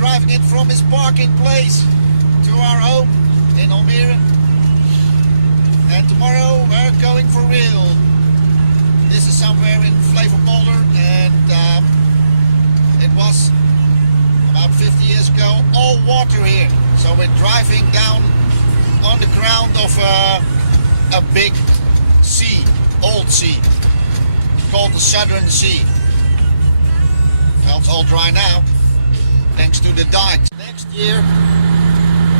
driving it from his parking place to our home in Almere. And tomorrow we're going for real. This is somewhere in Flevopolder, and it was about 50 years ago all water here. So we're driving down on the ground of a big sea, old sea, called the Southern Sea. Well, it's all dry now, thanks to the dikes. Next year,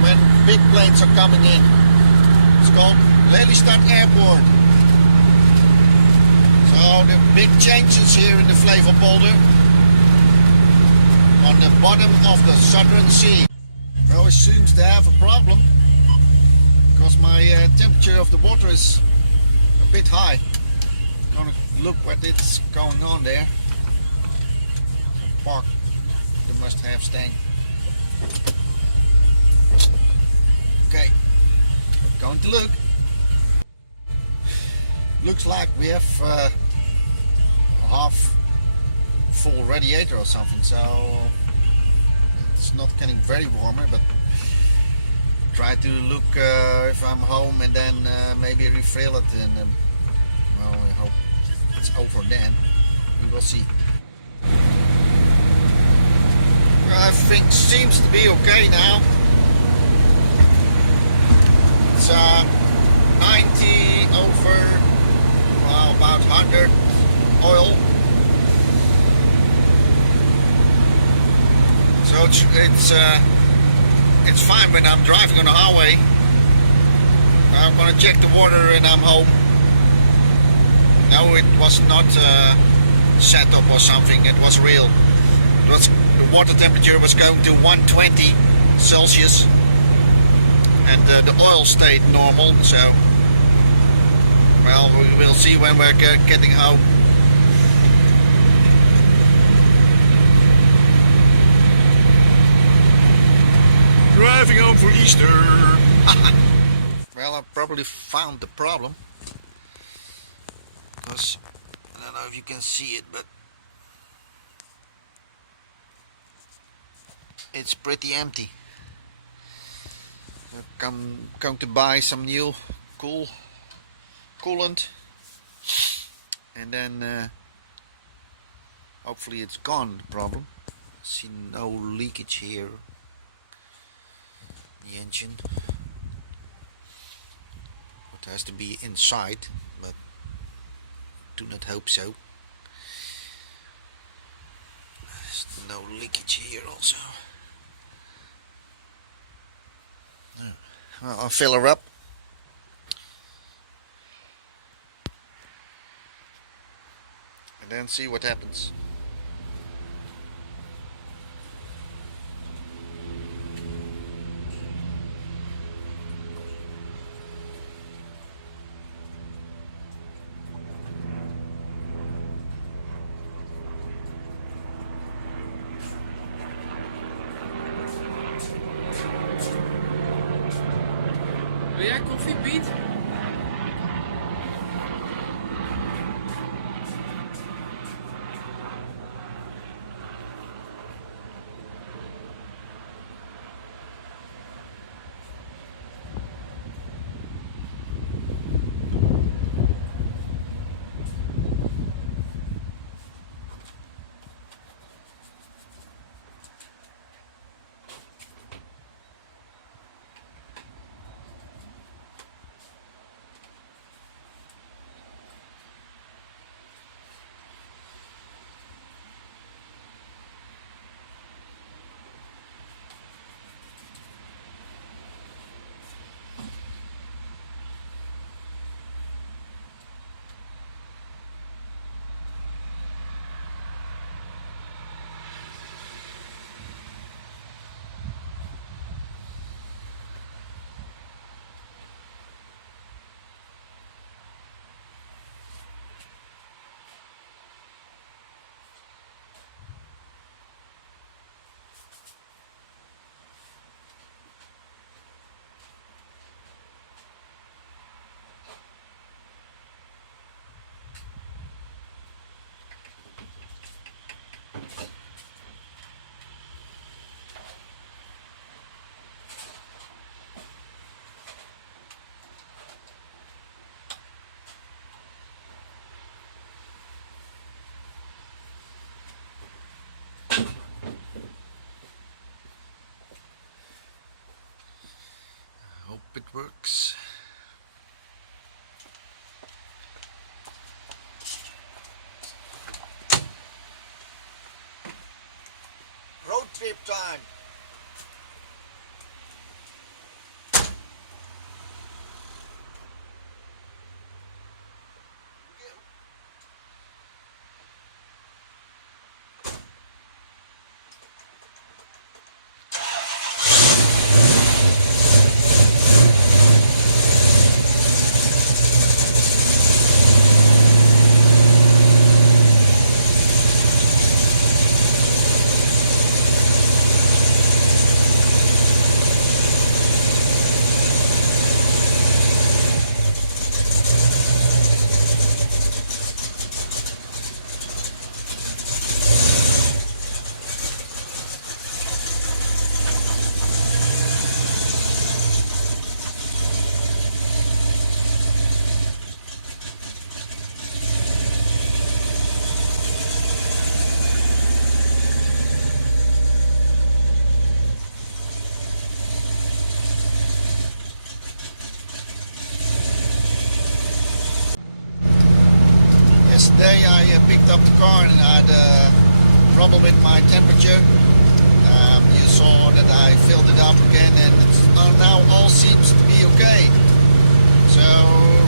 when big planes are coming in, it's called Lelystad Airport. So the big changes here in the Flevopolder, on the bottom of the Southern Sea. Well, it seems to have a problem, because my temperature of the water is a bit high. Gonna look what it's going on there. Park the musthavestang. Okay, going to look. Looks like we have a half full radiator or something, so it's not getting very warmer, but try to look if I'm home and then maybe refill it, and well, I hope it's over then. We will see. I think seems to be okay now. It's 90 over, well, about 100 oil. So it's fine when I'm driving on the highway. I'm gonna check the water and I'm home. No, it was not set up or something. It was real. The water temperature was going to 120 Celsius, and the oil stayed normal. So, well, we will see when we're getting home. Driving home for Easter. Well, I probably found the problem, because I don't know if you can see it, but it's pretty empty. I'm going to buy some new coolant, and then hopefully it's gone, the problem. See no leakage here. The engine. It has to be inside, but do not hope so. There's no leakage here also. Well, I'll fill her up. And then see what happens. Wil jij koffie, Piet? it works. Road trip time. Yesterday I picked up the car and had a problem with my temperature. You saw that I filled it up again and now all seems to be okay. So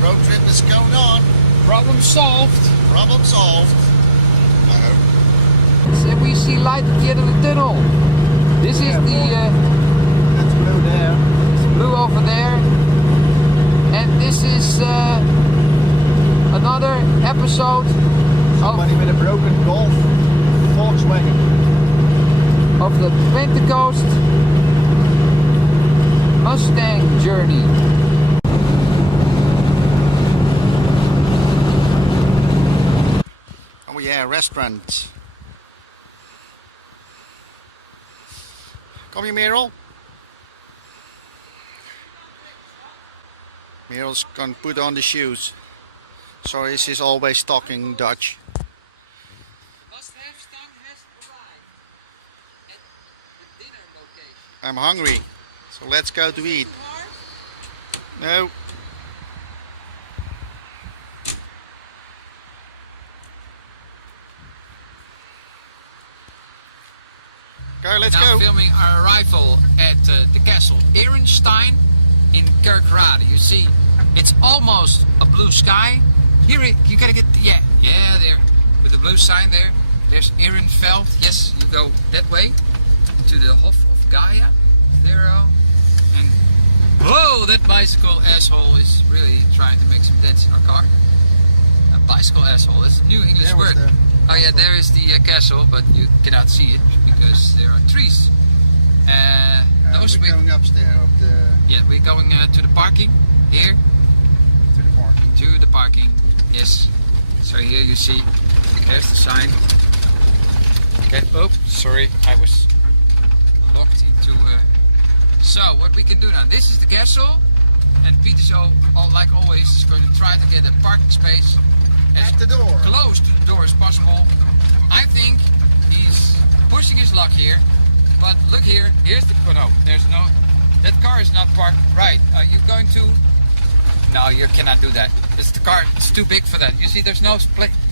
road trip is going on. Problem solved. Problem solved. I hope. So we see light at the end of the tunnel. This is That's blue there. it's blue over there. And this is another episode Somebody with a broken Golf Volkswagen. of the Pentecoast Mustang journey. Oh yeah, restaurant. Kom je, Merel? Merel's gonna put on the shoes. Sorry, she's always talking Dutch. Musthavestang has arrived at the dinner location. I'm hungry, so let's go to eat. Too hard? No. Go, let's Now go. filming our arrival at the castle Ehrenstein in Kerkrade. You see, it's almost a blue sky. Here, you gotta get, yeah, there, with the blue sign there. There's Ehrenfeld. Yes, you go that way into the Hof of Gaia. There, and whoa, that bicycle asshole is really trying to make some dents in our car. A bicycle asshole. That's a new English There was word. the Oh yeah, there is the castle, but you cannot see it because there are trees. Those we're going upstairs up the yeah, we're going to the parking here. to the parking. To the parking, yes. So here you see, there's the sign. Okay, oh, sorry, I was locked into. So what we can do now? This is the castle, and Piet is like always is going to try to get a parking space as At the door. close to the door as possible. I think he's pushing his luck here, but look here. Here's the no. There's no. That car is not parked right. Are you going to? No, you cannot do that. It's the car. It's too big for that. You see, there's no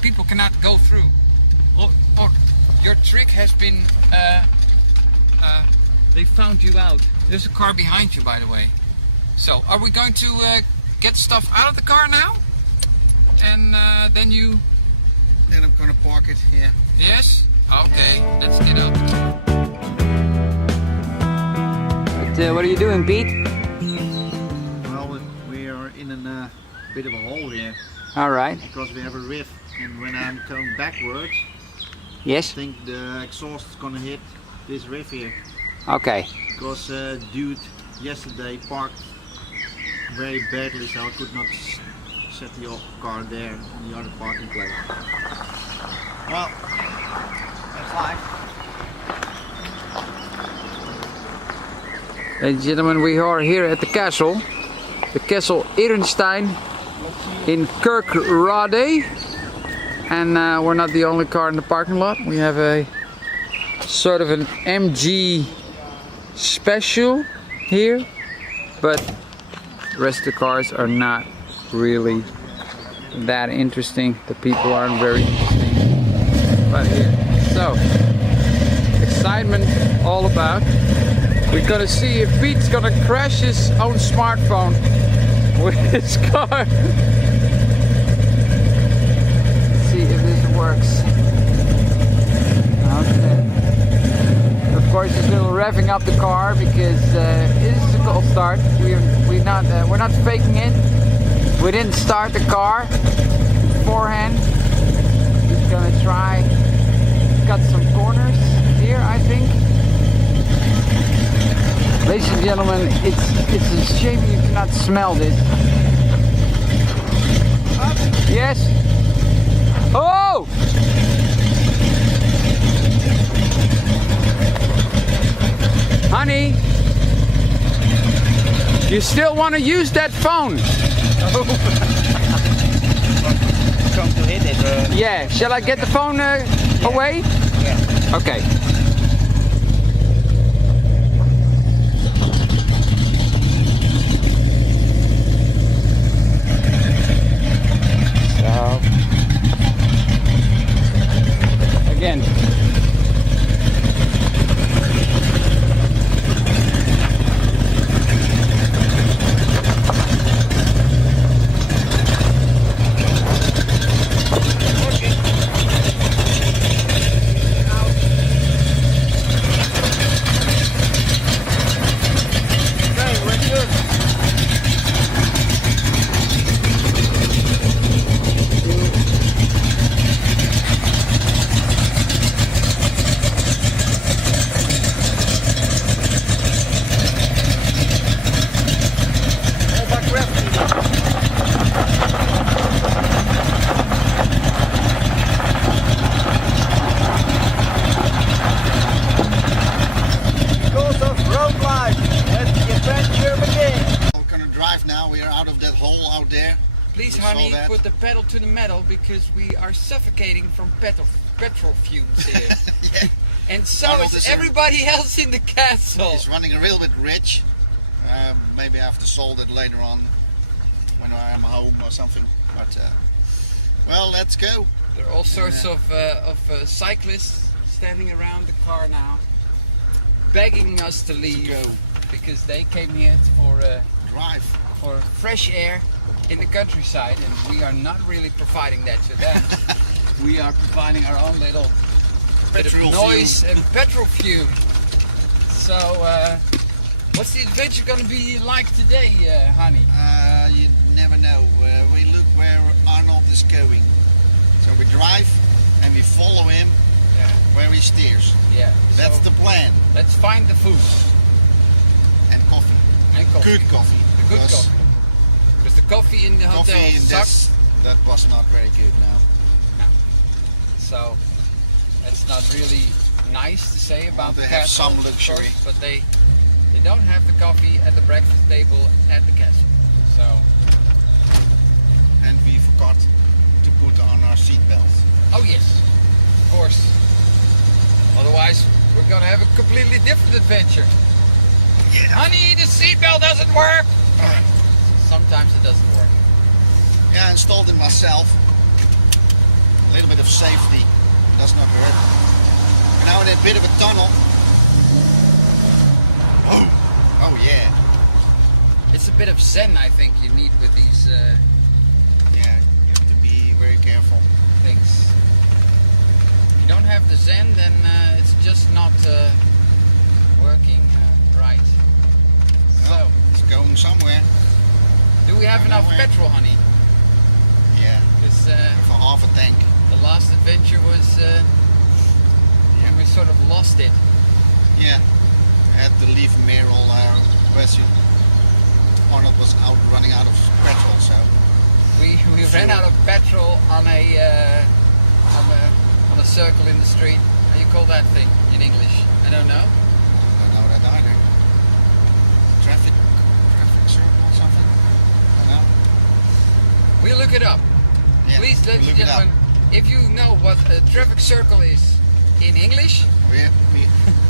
people cannot go through. Look, your trick has been. They found you out. There's a car behind you, by the way. So, are we going to get stuff out of the car now? And then you. Then I'm gonna park it here. Yes? Okay, let's get out. But, what are you doing, Piet? Well, we are in a bit of a hole here Alright, because we have a rift, and when I'm going backwards, yes, I think the exhaust is gonna hit this rift here. okay. Because dude yesterday parked very badly, so I could not set the car there in the other parking place. Well, that's life. Ladies and gentlemen, we are here at the castle Ehrenstein in Kerkrade, and we're not the only car in the parking lot. We have a sort of an MG special here, but The rest of the cars are not really that interesting. The people aren't very interesting. But here, so excitement all about. We're gonna see if Piet's gonna crash his own smartphone with his car. Let's see if this works. Okay. Of course, he's a little revving up the car because it is a cold start. We're not faking it. We didn't start the car beforehand. He's gonna try cut some corners here, I think. Ladies and gentlemen, it's a shame you cannot smell this. Yes. Oh! Honey, you still want to use that phone? Come to hit it. Yeah, shall I get the phone away? Yeah. Okay. So, again. Please, honey, put the pedal to the metal because we are suffocating from petrol fumes here. Yeah. And so is everybody else in the castle. It's running a little bit rich. Maybe I have to solve it later on when I am home or something. But well, let's go. There are all sorts of cyclists standing around the car now, begging us to leave because they came here for drive, for fresh air in the countryside, and we are not really providing that to them. We are providing our own little bit of noise and petrol fume. So, what's the adventure going to be like today, honey? You never know. We look where Arnold is going. So we drive and we follow him where he steers. Yeah. That's the plan. Let's find the food. And coffee. And coffee. Good coffee. The good coffee. Because the coffee in the hotel sucks. That was not very good now. No. So, that's not really nice to say about the they castle. have some luxury. Course, but they don't have the coffee at the breakfast table at the castle. So. And we forgot to put on our seatbelts. Oh yes, of course. Otherwise, we're gonna have a completely different adventure. Yeah. Honey, the seatbelt doesn't work. Sometimes it doesn't work. Yeah, I installed it myself. A little bit of safety does not hurt. We're now in a bit of a tunnel. Oh yeah. It's a bit of zen, I think, you need with these yeah, you have to be very careful. things. If you don't have the zen, then it's just not working right. Well, So, it's going somewhere. do we have enough petrol, honey? Yeah, Because for half a tank. the last adventure was, and we sort of lost it. Yeah, I had to leave Merrill question. Arnold was running out of petrol, so We ran out of petrol on a circle in the street. How do you call that thing in English? I don't know. I don't know that either. Traffic circle or something? I don't know. We'll look it up. Yeah, Please, ladies and look it up. gentlemen, if you know what a traffic circle is in English, We're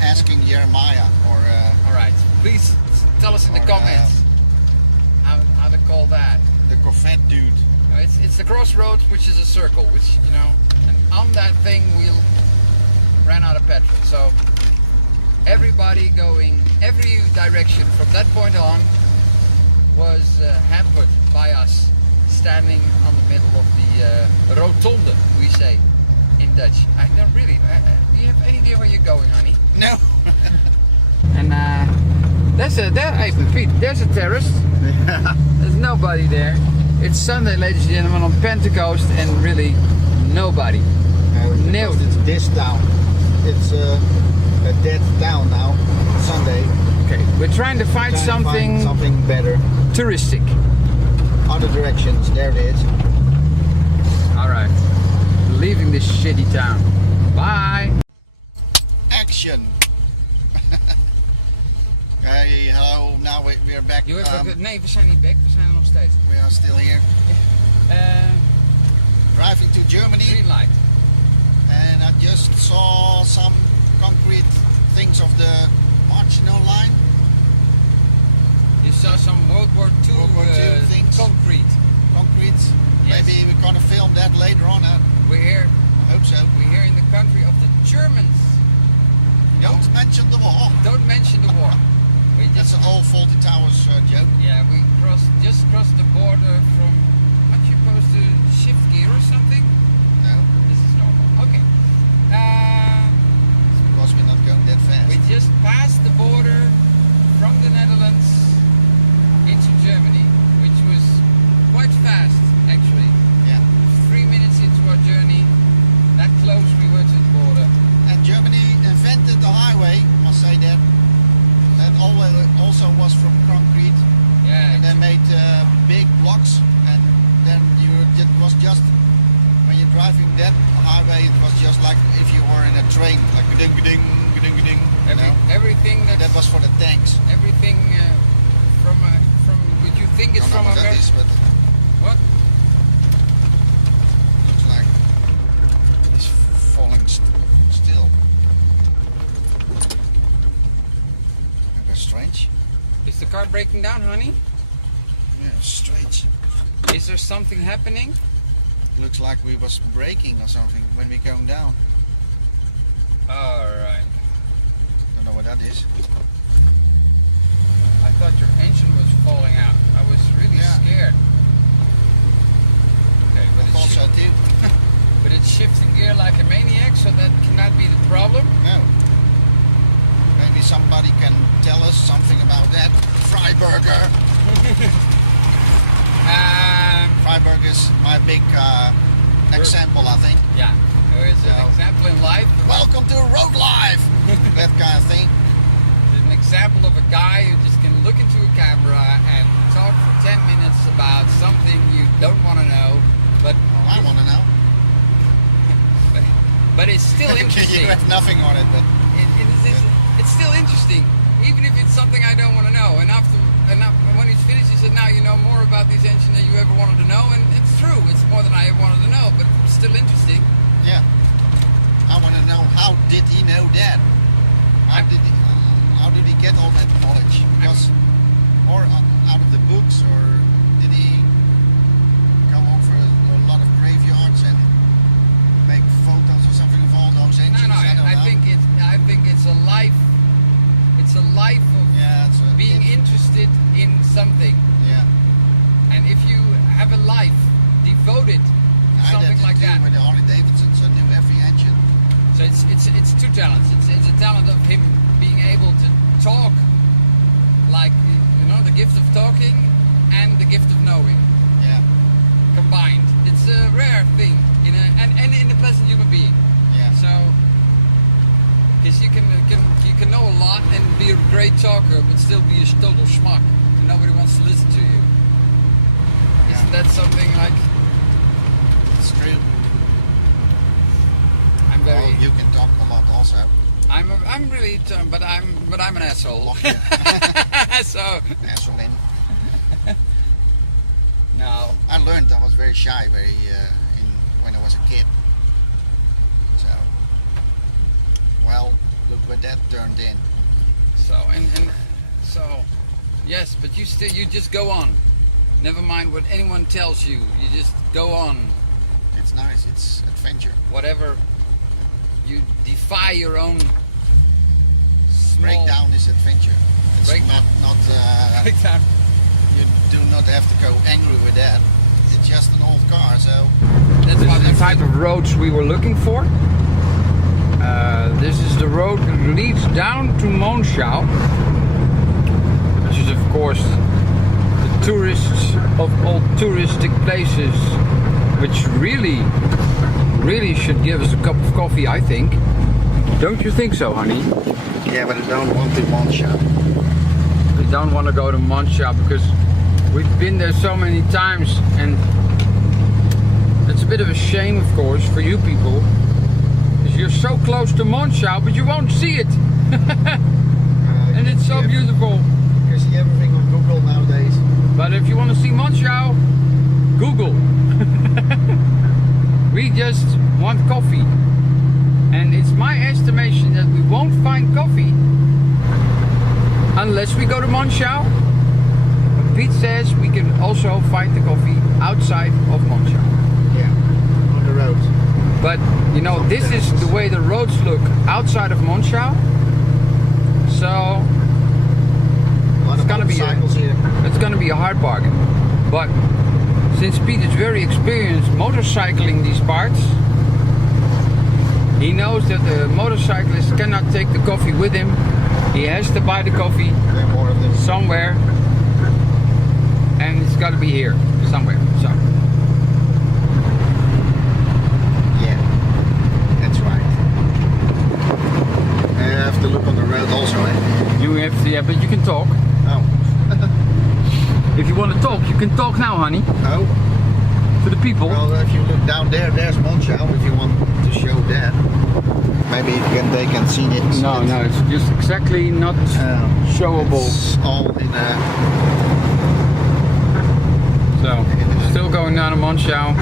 asking Jeremiah or all right, please tell us in the Or, comments how how to call that. The Corvette dude. It's the crossroads, which is a circle, which, you know, and on that thing we ran out of petrol. So everybody going every direction from that point on was hampered by us standing on the middle of the rotonde, we say in Dutch. I don't really. Do you have any idea where you're going, honey? No. And there's a terrace. There's nobody there. It's Sunday, ladies and gentlemen, on Pentecoast, and really nobody. No. It's this town. It's a dead town now. Sunday. Okay, we're trying to find something better. touristic. Other directions. There it is. All right, leaving this shitty town. Bye. Action. Hey, hello. Now we are back. Nee, we zijn niet back. We zijn er nog steeds. We are still here. Driving to Germany. Green light. And I just saw some concrete things of the marginal line. You saw some World War II, things. Concrete. Yes. Maybe we're gonna film that later on. We're here. I hope so. We're here in the country of the Germans. Don't mention the war. Don't mention the war. That's an old Faulty Towers joke. Yeah, we just crossed the border from. Aren't you supposed to shift gear or something? No. This is normal. Okay. It's because we're not going that fast. We just passed the border from the Netherlands into Germany, which was quite fast, actually. Yeah. 3 minutes into our journey, that close we were to the border. And Germany invented the highway, must say that. That also was from concrete. Yeah. And they made big blocks, and then it was just when you're driving that highway, it was just like if you were in a train, like ding ding ding ding. Everything that was for the tanks. Everything from would you think it's from America? That is, but what? Looks like it's falling still. That's strange. Is the car breaking down, honey? Yeah, strange. Is there something happening? Looks like we was braking or something when we going down. Alright. Don't know what that is. I thought your engine was falling out. I was really scared. Okay, but I thought so too. But it's shifting gear like a maniac, so that cannot be the problem. No. Maybe somebody can tell us something about that. Freiburger. Freiburg is my big example, I think. Yeah, there is an example in life. Welcome to Road Life! That kind of thing. There's an example of a guy who just can look into a camera and talk for 10 minutes about something you don't want to know, but I want to know. But it's still interesting. You have nothing on it, but it's still interesting, even if it's something I don't want to know. And when he's finished, he said, "Now you know more about this engine than you ever wanted to know," and it's true. It's more than I ever wanted to know, but it's still interesting. Yeah. I want to know, how did he know that? How did he get all that knowledge? Or out of the books, or did he go over a lot of graveyards and make photos or something of all those engines? No, I think it's a life. It's a life of being interested in something. Yeah. And if you have a life devoted to something like that. With the Harley Davidson's, a new every engine. So it's two talents. It's a talent of him being able to talk, like, you know, the gift of talking and the gift of knowing. Yeah. Combined. It's a rare thing in a pleasant human being. Yeah. So, because you can know a lot and be a great talker, but still be a total schmuck, and nobody wants to listen to you. Yeah. Isn't that something like? It's true. I'm very. Well, you can talk a lot also. I'm really, but I'm an asshole. So. Asshole. No. I learned I was very shy, when I was a kid. So, well, look what that turned in. So so, yes, but you just go on. Never mind what anyone tells you. You just go on. It's nice. It's adventure. Whatever. You defy your own small Breakdown is adventure. It's Breakdown. not breakdown. you do not have to go angry with that. It's just an old car, so That's what the type of roads we were looking for. This is the road that leads down to Monschau, which is of course the tourists of all touristic places, which really should give us a cup of coffee, I think. Don't you think so, honey? yeah, but I don't want to Monschau. We don't want to go to Monschau because we've been there so many times, and it's a bit of a shame, of course, for you people, because you're so close to Monschau, but you won't see it. And it's so beautiful. You see everything on Google nowadays. But if you want to see Monschau, Google. We just want coffee. And it's my estimation that we won't find coffee unless we go to Monschau. But Piet says we can also find the coffee outside of Monschau. Yeah, on the road. But you know, this is the way the roads look outside of Monschau. So it's gonna be a hard bargain. But since Piet is very experienced motorcycling these parts, he knows that the motorcyclist cannot take the coffee with him. He has to buy the coffee somewhere, and it's got to be here somewhere. So yeah, that's right. I have to look on the road also. you have to, yeah, but you can talk. Oh. If you want to talk, you can talk now, honey, Oh. to the people. Well, if you look down there, there's Monschau. If you want to show that, maybe they can see it. No, it's just exactly not showable. It's all in a. So, still going down to Monschau.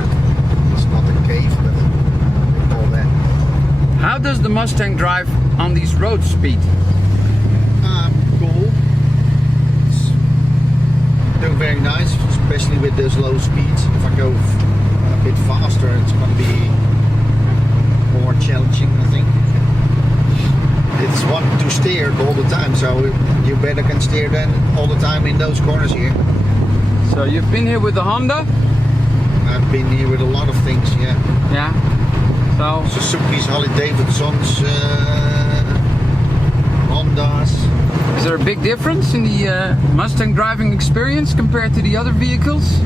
It's not a cave, but they call that. How does the Mustang drive on these roads, Piet? Cool. It's doing very nice, especially with those low speeds. If I go a bit faster, it's going to be more challenging, I think. It's one to steer all the time, so you better can steer then all the time in those corners here. So you've been here with the Honda? I've been here with a lot of things, yeah. Yeah. So Suzuki's, Harley Davidson's, Hondas. is there a big difference in the Mustang driving experience compared to the other vehicles?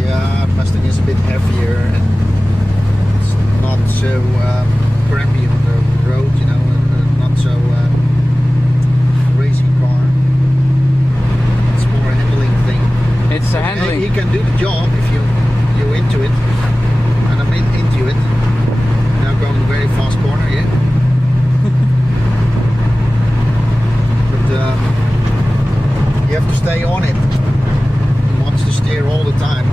Yeah, Mustang is a bit heavier and it's not so crampy on the road, you know, not so racing car. It's more a handling thing. It's a handling. He can do the job if you're into it, and I'm into it. Now going a very fast corner, yeah. But you have to stay on it. He wants to steer all the time.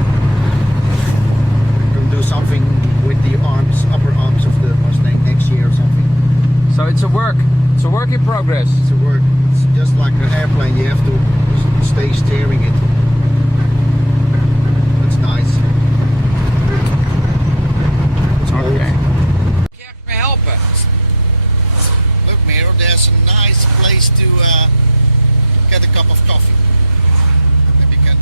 We'll do something with the arms, upper arms of the Mustang next year or something. So it's a work in progress. It's a work. It's just like an airplane. You have to stay steering it. That's nice. It's old. Okay. Krijg me helpen. Look, Miro, there's a nice place to get a cup of coffee. Maybe you can.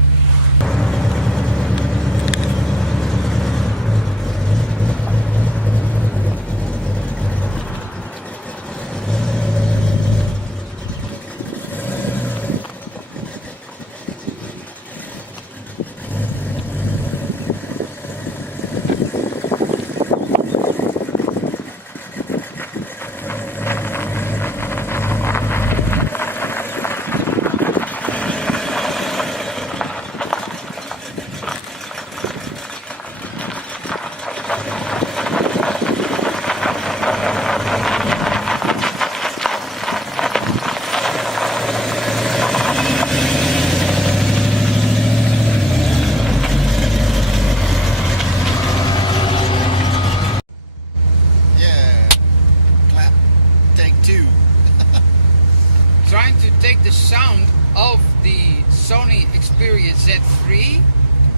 to take the sound of the Sony Xperia Z3,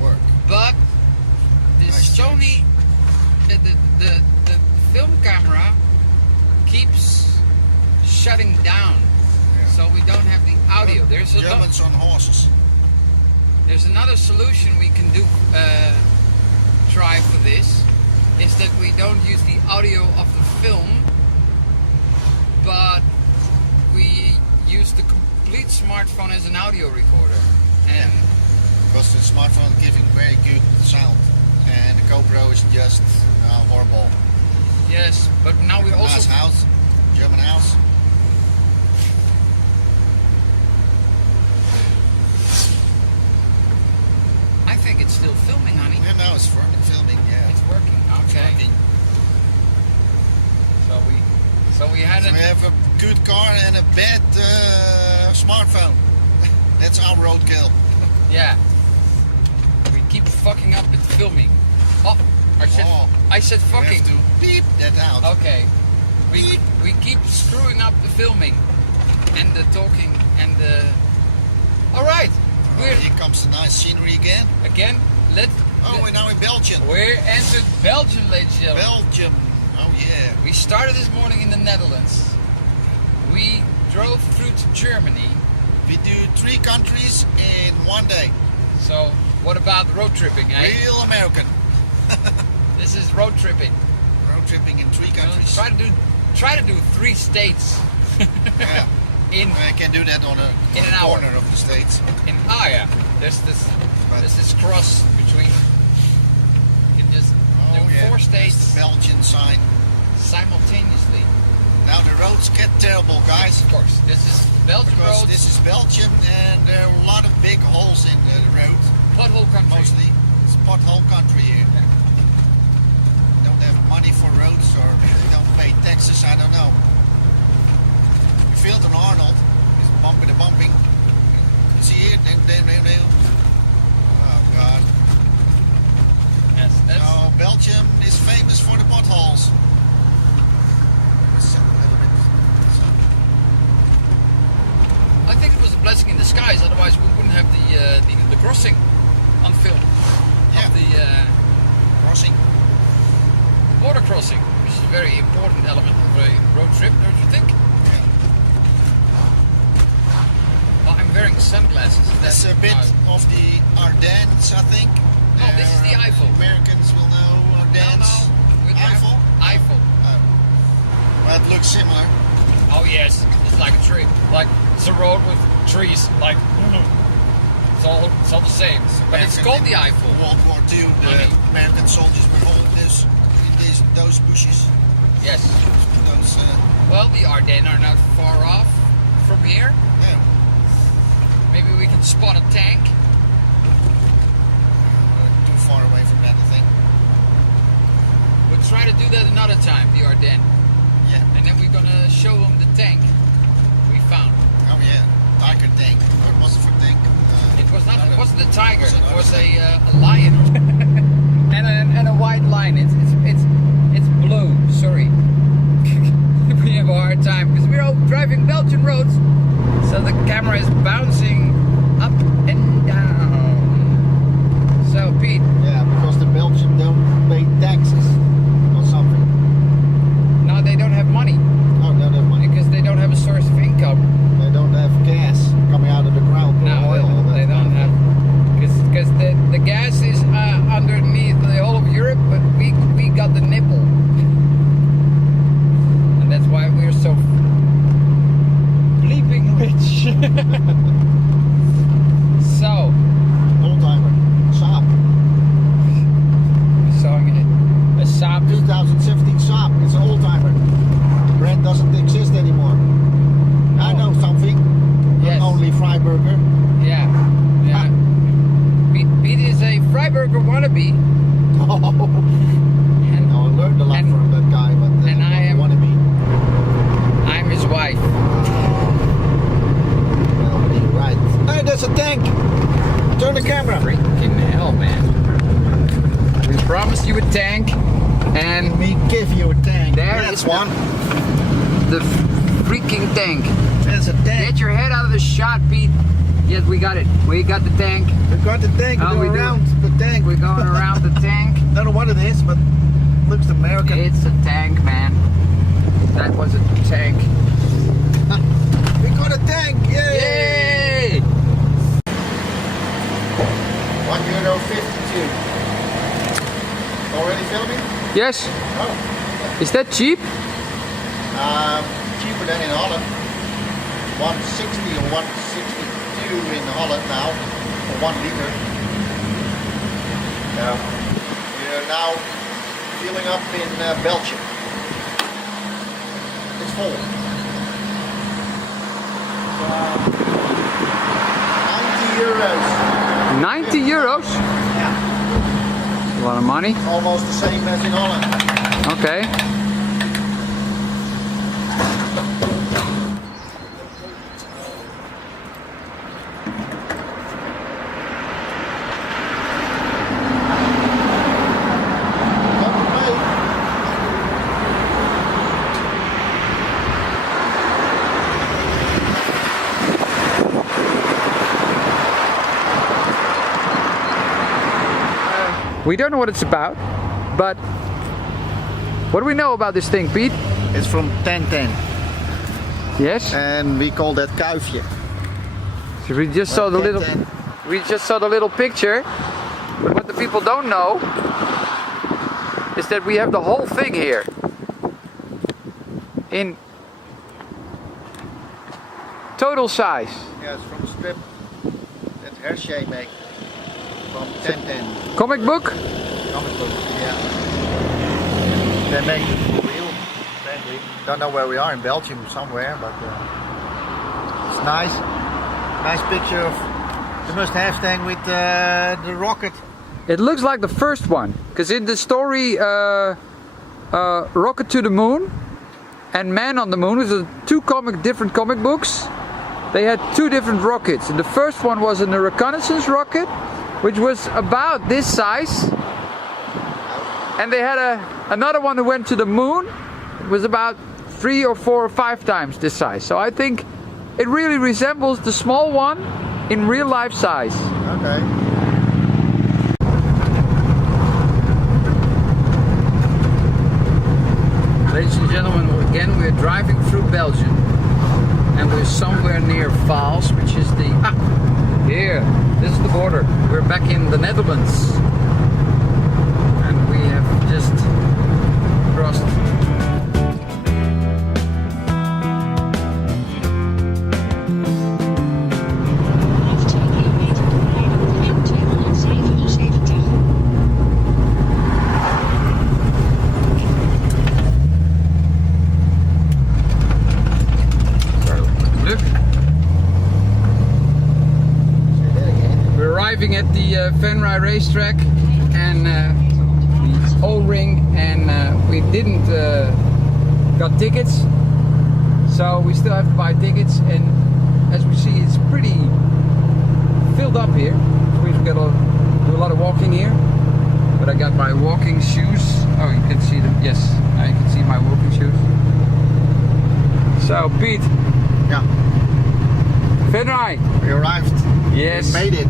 Work. but the Nice Sony, the film camera keeps shutting down, Yeah. so we don't have the audio. Germans on horses. There's another solution we can do, try for this, is that we don't use the audio of the film, but we use the complete smartphone as an audio recorder. And Because the smartphone is giving very good sound. And the GoPro is just horrible. yes, but now we also Nice house. German house. I think it's still filming, honey. Yeah, now it's filming, yeah. It's working. Okay. Working. So we had So we have a good car and a bad smartphone. That's our roadkill. yeah. We keep fucking up with filming. Oh, I said Oh. I said We fucking. have to beep that out. Okay. We keep screwing up the filming and the talking and the. All right. We're Here comes the nice scenery again. again. Oh, we're now in Belgium. We're entered Belgium, ladies and gentlemen. Belgium. Oh yeah. We started this morning in the Netherlands. We drove through to Germany. We do 3 countries in 1 day. So what about road tripping, eh? Real American. This is road tripping. Road tripping in 3 You know, countries. try to do 3 states Yeah. in I can do that on a In an hour. corner of the States. yeah. There's this cross between. You can just do 4 That's states the Belgian sign. simultaneously. Now the roads get terrible, guys. Of course, this is Belgium Because roads, this is Belgium and there are a lot of big holes in the road. pothole country. Mostly. It's pothole country here. Don't have money for roads or they don't pay taxes, I don't know. You feel it on Arnold. It's bumping and bumping. You see it? Oh god. Yes, that's No, Belgium is famous for the potholes. Let's set a little bit. I think it was a blessing in disguise. Otherwise, we wouldn't have the crossing on film. Yeah. Of the Crossing. border crossing, which is a very important element of a road trip, don't you think? Yeah. Well, I'm wearing sunglasses. That's a bit of the Ardennes, I think. Oh, this is the Eiffel. Americans will know Ardennes. Eiffel? Eiffel. Well, it looks similar. Oh yes, it's like a tree. Like it's a road with trees. Like it's all the same. But it's called the Eiffel. World War II, the American soldiers were holding those bushes. Yes. Those, Well, the Ardennes are not far off from here. yeah. Maybe we can spot a tank. Too far away from that, I think. We'll try to do that another time, the Ardennes. Yeah. And then we're gonna show them the tank we found. Oh yeah. Tiger tank. What was it for tank? It was not. It another- wasn't a tiger. was It another was tank. a lion. and a white line. It's blue. Sorry. We have a hard time because we're all driving Belgian roads, so the camera is bouncing up and down. So Piet, Yeah, because the Belgians don't pay taxes or something. no, they don't have money Oh, they don't have money. because they don't have a source of income. They don't have gas coming out of the ground. or No, oil. they don't have, because the gas is underneath the whole of Europe, but we got the nipple, and that's why we're so bleeping rich. So, Old timer. Saab. a Saab. 2017 Saab. It's an old timer. Brand doesn't exist anymore. I know something. Yes. Not only Freiburger. Yeah, yeah. Piet is a Freiburger wannabe, No, and I learned a lot and- from that guy, but and I am- wannabe. I'm his wife. Right. Hey, there's a tank. Turn the camera. Freaking hell, man. We promised you a tank, and We give you a tank. There That's is one. the freaking tank. That's That's a tank. Get your head out of the shot, Piet. Yes, we got it. We got the tank. We got the tank. Oh, We're we do. around the tank. We're going around the tank. I don't know what it is, but looks American. It's a tank, man. That was a tank. We got a tank! Yay! Yay! €1.52. Already filming? Yes. Oh. Is that cheap? Cheaper than in Holland. 160 or 162 in Holland now for 1 liter. Yeah. We are now filling up in Belgium. It's full. 90 euros. 90 euros? Yeah. A lot of money. Almost the same as in Holland. Okay. We don't know what it's about, but what do we know about this thing, Piet? It's from 1010 Yes. and we call that kuifje. So we just saw the little. 1010. We just saw the little picture. But what the people don't know is that we have the whole thing here in total size. Yeah, it's from a strip that Hershey make from 1010 Comic book? comic book. Yeah. They make it for real. Apparently. Don't know where we are in Belgium somewhere, but it's nice. Nice picture of the musthavestang with the rocket. It looks like the first one, because in the story Rocket to the Moon and Man on the Moon, which are two different comic books, they had two different rockets. And the first one was a reconnaissance rocket, which was about this size. And they had another one that went to the moon. It was about 3 or 4 or 5 times this size. So I think it really resembles the small one in real life size. Okay. Ladies and gentlemen, again we're driving through Belgium. And we're somewhere near Vaals, which is the... here, this is the border. We're back in the Netherlands. And we have just crossed. We're arriving at the Venray racetrack and the O-ring, and we didn't got tickets, so we still have to buy tickets. And as we see, it's pretty filled up here. So we've got to do a lot of walking here. But I got my walking shoes. Oh, you can see them. Yes, now you can see my walking shoes. So, Piet. Yeah. Venray. We arrived. Yes. We made it.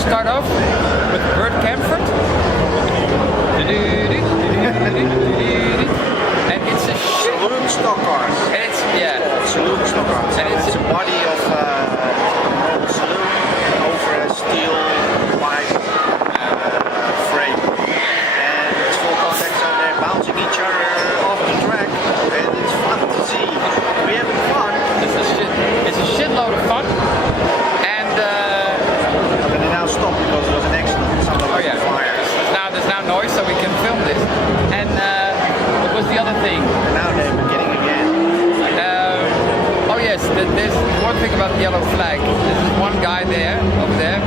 start off with Bert Camford. And it's a shit. Saloon stock cars. And it's, yeah. Saloon stock cars. And it's a body of saloon over a steel pipe frame. And it's full contacts on there bouncing each other off the track. And it's fun to see. We're having fun. It's a shitload of fun. And they now stop because there was an accident. Somebody oh yeah, fire. there's now noise, so we can film this. And what was the other thing? And now they're beginning again. Oh yes, there's one thing about the yellow flag. There's one guy there, over there.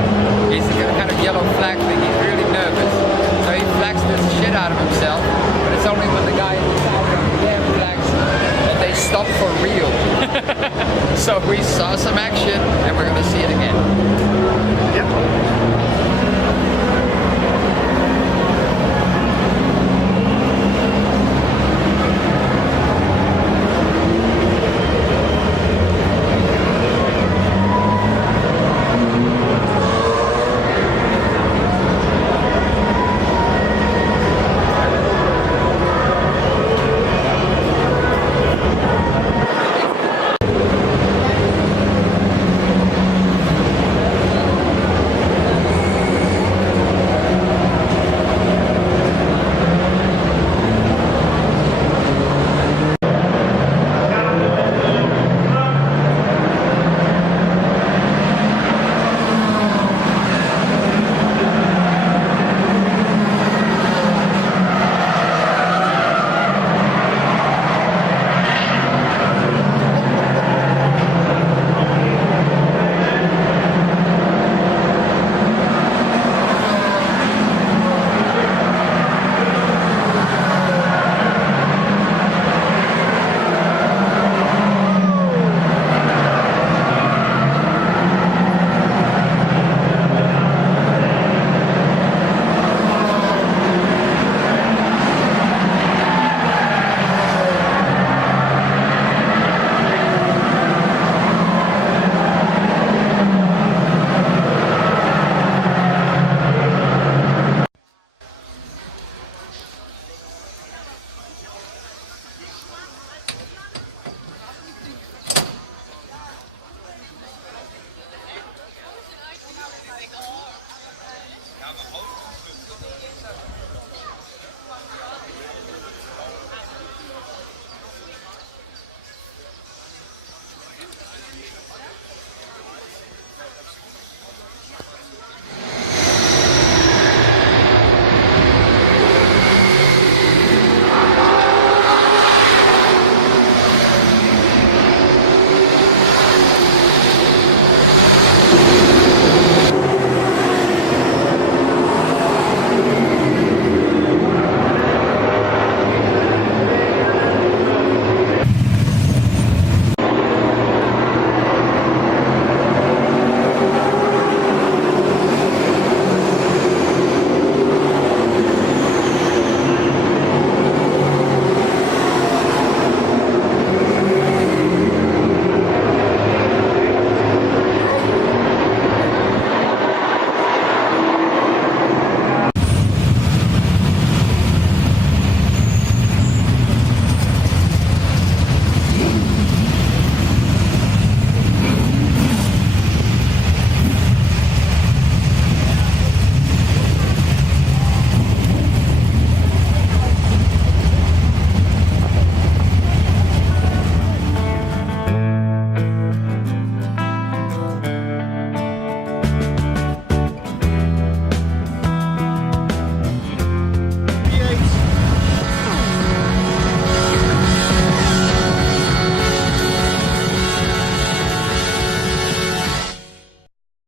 He's got a kind of yellow flag thing. He's really nervous, so he flags the shit out of himself. But it's only when the guy inside of their flags that they stop for real. So we saw some action.